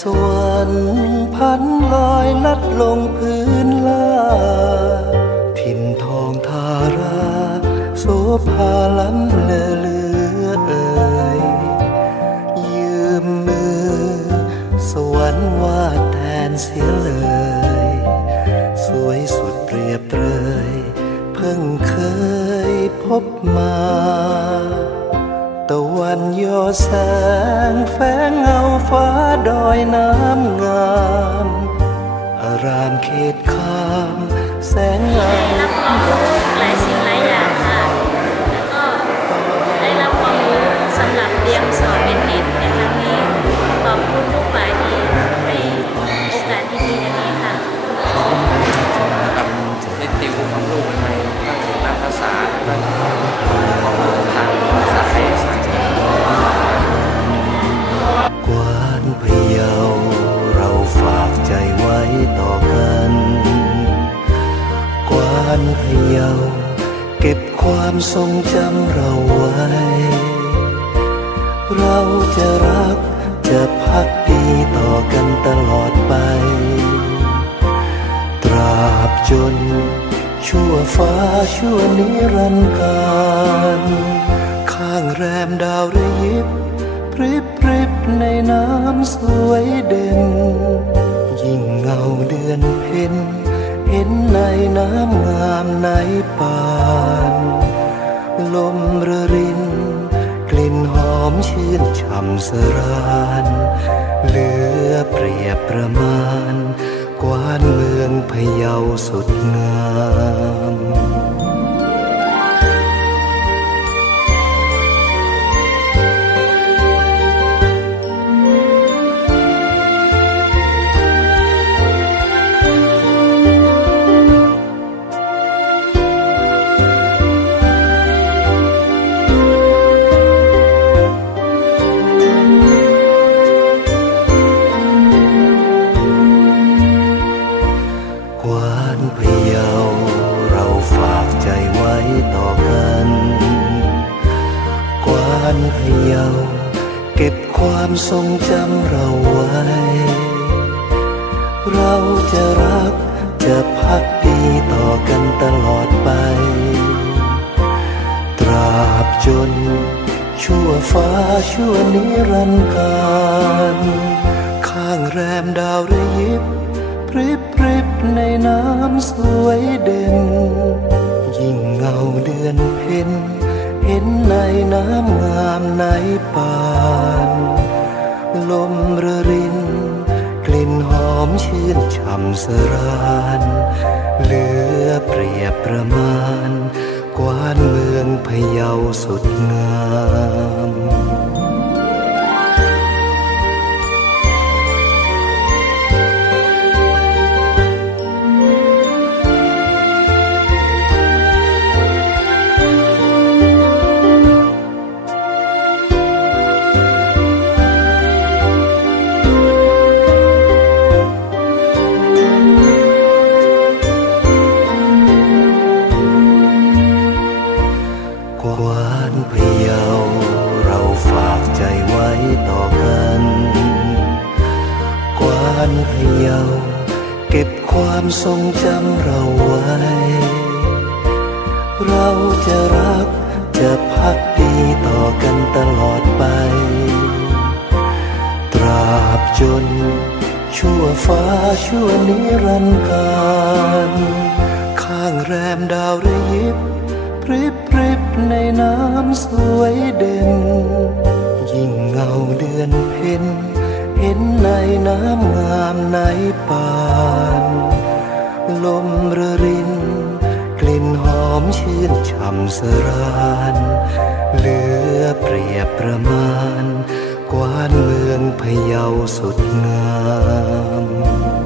สวรรค์พันลอยลัดลงพื้นลาถิ่นทองทาราโสภาล้ำเลอเลือเอ่ยยืมมือ สวรรค์วาดแทนเสียเลย แสงแฝงเงาฟ้าดอยน้ำงาม อารามเขตคาม แสงเงารับความรู้หลายสิ่งหลายอยานพะเยา เก็บความทรงจำเราไว้ เราจะรักจะพักดีต่อกันตลอดไป ตราบจน ชั่วฟ้าชั่วนิรันดร์การข้างแรมดาวระยิบพริบพริบในน้ำสวยเด่น ยิ่งเงาเดือนเพ็ญ เห็นในน้ำงามในป่านลมระริน กลิ่นหอมชื่นช่ำสรานเหลือเปรียบประมาณ กวานเมืองพะเยาสุดงามานพะเยา เก็บความทรงจำเราไว้ เราจะรักจะพักดีต่อกันตลอดไป ตราบจน ชั่วฟ้าชั่วนิรันดร์การข้างแรมดาวระยิบพริบพริบในน้ำสวยเด่น ยิ่งเงาเดือนเพ็ญ เห็นในน้ำงามในป่านลมระริน กลิ่นหอมชื่นช่ำสรานเหลือเปรียบประมาณ กวานเมืองพะเยาสุดงามานเพะเยาเราฝากใจไว้ต่อกันกวานเพะเยาเก็บความทรงจำเราไว้ เราจะรักจะพักดีต่อกันตลอดไป ตราบจน ชั่วฟ้าชั่วนิรันดร์การ ข้างแรมดาวระยิบ พริบพริบในน้ำสวยเด่น ยิ่งเงาเดือนเพ็ญเห็นในน้ำงามในป่านลมระริน กลิ่นหอมชื่นช่ำสรานเหลือเปรียบประมาณ กวานเมืองพะเยาสุดงาม